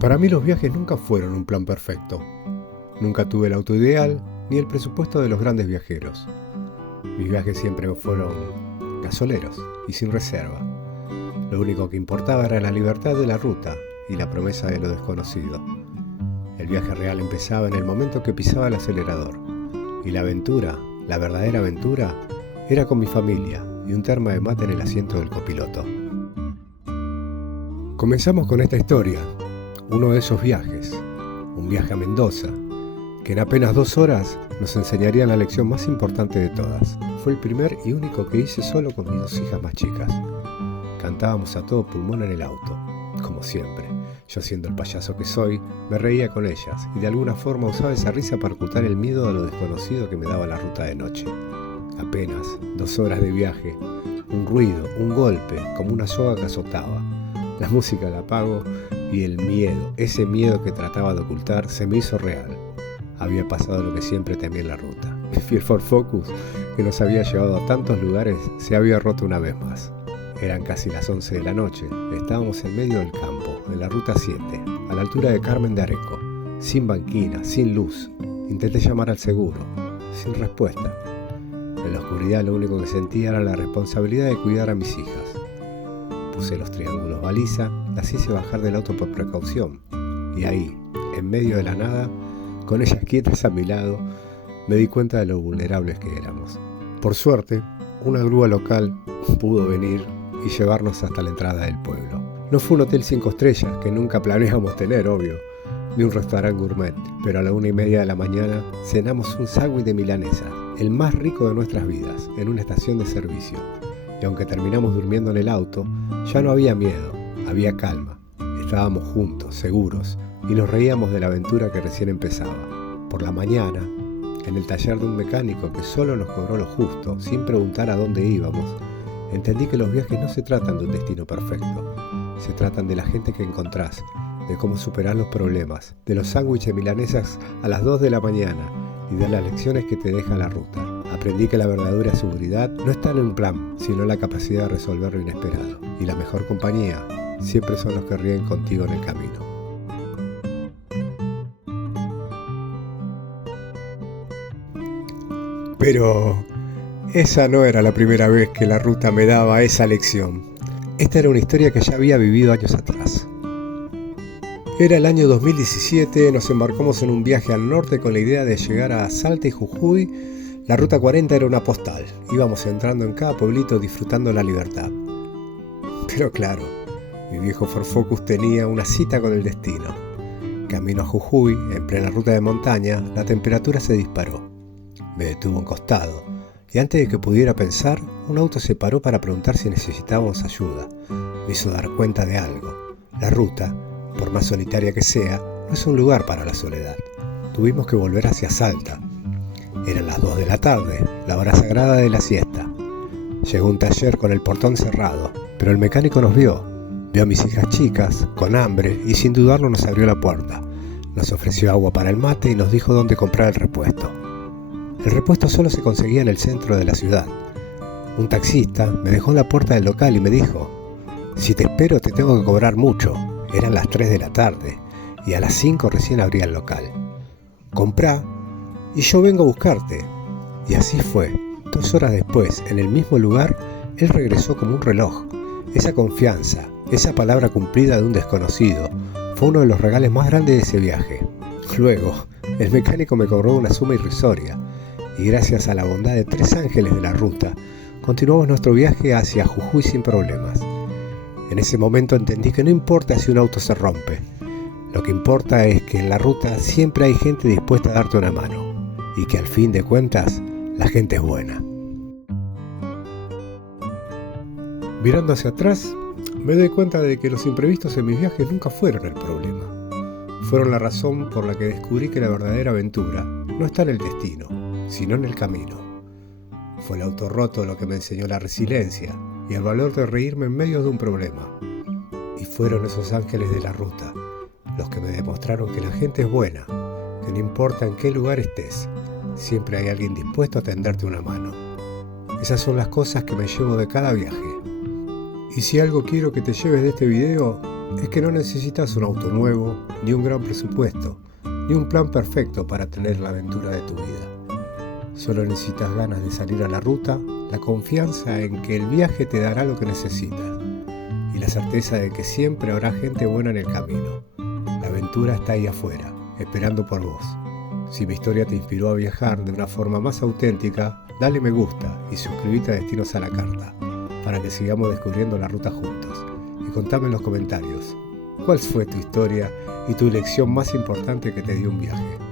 Para mí los viajes nunca fueron un plan perfecto. Nunca tuve el auto ideal ni el presupuesto de los grandes viajeros. Mis viajes siempre fueron gasoleros y sin reserva. Lo único que importaba era la libertad de la ruta y la promesa de lo desconocido. El viaje real empezaba en el momento que pisaba el acelerador. Y la aventura, la verdadera aventura, era con mi familia y un termo de mate en el asiento del copiloto. Comenzamos con esta historia, uno de esos viajes, un viaje a Mendoza, que en apenas 2 horas nos enseñaría la lección más importante de todas. Fue el primer y único que hice solo con mis 2 hijas más chicas. Cantábamos a todo pulmón en el auto, como siempre. Yo, siendo el payaso que soy, me reía con ellas y de alguna forma usaba esa risa para ocultar el miedo a lo desconocido que me daba la ruta de noche. Apenas 2 horas de viaje, un ruido, un golpe, como una soga que azotaba. La música la apago y el miedo, ese miedo que trataba de ocultar, se me hizo real. Había pasado lo que siempre temí en la ruta. Mi Ford Focus, que nos había llevado a tantos lugares, se había roto una vez más. Eran casi las 11 de la noche. Estábamos en medio del campo, en la ruta 7, a la altura de Carmen de Areco, sin banquina, sin luz. Intenté llamar al seguro, sin respuesta. En la oscuridad lo único que sentía era la responsabilidad de cuidar a mis hijas. Puse los triángulos baliza, las hice bajar del auto por precaución. Y ahí, en medio de la nada, con ellas quietas a mi lado, me di cuenta de lo vulnerables que éramos. Por suerte, una grúa local pudo venir y llevarnos hasta la entrada del pueblo. No fue un hotel 5 estrellas, que nunca planeamos tener, obvio, ni un restaurante gourmet, pero a la 1:30 de la mañana cenamos un sándwich de milanesa, el más rico de nuestras vidas, en una estación de servicio. Y aunque terminamos durmiendo en el auto, ya no había miedo, había calma. Estábamos juntos, seguros, y nos reíamos de la aventura que recién empezaba. Por la mañana, en el taller de un mecánico que solo nos cobró lo justo, sin preguntar a dónde íbamos, entendí que los viajes no se tratan de un destino perfecto. Se tratan de la gente que encontrás, de cómo superar los problemas, de los sándwiches milanesas a las 2 de la mañana y de las lecciones que te deja la ruta. Aprendí que la verdadera seguridad no está en un plan, sino en la capacidad de resolver lo inesperado. Y la mejor compañía siempre son los que ríen contigo en el camino. Pero esa no era la primera vez que la ruta me daba esa lección. Esta era una historia que ya había vivido años atrás. Era el año 2017, nos embarcamos en un viaje al norte con la idea de llegar a Salta y Jujuy. La ruta 40 era una postal, íbamos entrando en cada pueblito disfrutando la libertad. Pero claro, mi viejo Ford Focus tenía una cita con el destino. Camino a Jujuy, en plena ruta de montaña, la temperatura se disparó. Me detuvo a un costado, y antes de que pudiera pensar, un auto se paró para preguntar si necesitábamos ayuda. Me hizo dar cuenta de algo. La ruta, por más solitaria que sea, no es un lugar para la soledad. Tuvimos que volver hacia Salta. Eran las 2 de la tarde, la hora sagrada de la siesta. Llegó un taller con el portón cerrado, pero el mecánico nos vio. Vio a mis hijas chicas, con hambre, y sin dudarlo nos abrió la puerta. Nos ofreció agua para el mate y nos dijo dónde comprar el repuesto. El repuesto solo se conseguía en el centro de la ciudad. Un taxista me dejó en la puerta del local y me dijo: si te espero te tengo que cobrar mucho. Eran las 3 de la tarde y a las 5 recién abría el local. Comprá y yo vengo a buscarte. Y así fue. 2 horas después, en el mismo lugar, él regresó como un reloj. Esa confianza, esa palabra cumplida de un desconocido, fue uno de los regalos más grandes de ese viaje. Luego, el mecánico me cobró una suma irrisoria, y gracias a la bondad de 3 ángeles de la ruta, continuamos nuestro viaje hacia Jujuy sin problemas. En ese momento entendí que no importa si un auto se rompe, lo que importa es que en la ruta siempre hay gente dispuesta a darte una mano, y que al fin de cuentas, la gente es buena. Mirando hacia atrás, me doy cuenta de que los imprevistos en mis viajes nunca fueron el problema. Fueron la razón por la que descubrí que la verdadera aventura no está en el destino, sino en el camino. Fue el auto roto lo que me enseñó la resiliencia y el valor de reírme en medio de un problema. Y fueron esos ángeles de la ruta los que me demostraron que la gente es buena, que no importa en qué lugar estés, siempre hay alguien dispuesto a tenderte una mano. Esas son las cosas que me llevo de cada viaje. Y si algo quiero que te lleves de este video, es que no necesitas un auto nuevo, ni un gran presupuesto, ni un plan perfecto para tener la aventura de tu vida. Solo necesitas ganas de salir a la ruta, la confianza en que el viaje te dará lo que necesitas, y la certeza de que siempre habrá gente buena en el camino. La aventura está ahí afuera, esperando por vos. Si mi historia te inspiró a viajar de una forma más auténtica, dale me gusta y suscríbete a Destinos a la Carta, para que sigamos descubriendo la ruta juntos. Y contame en los comentarios, ¿cuál fue tu historia y tu lección más importante que te dio un viaje?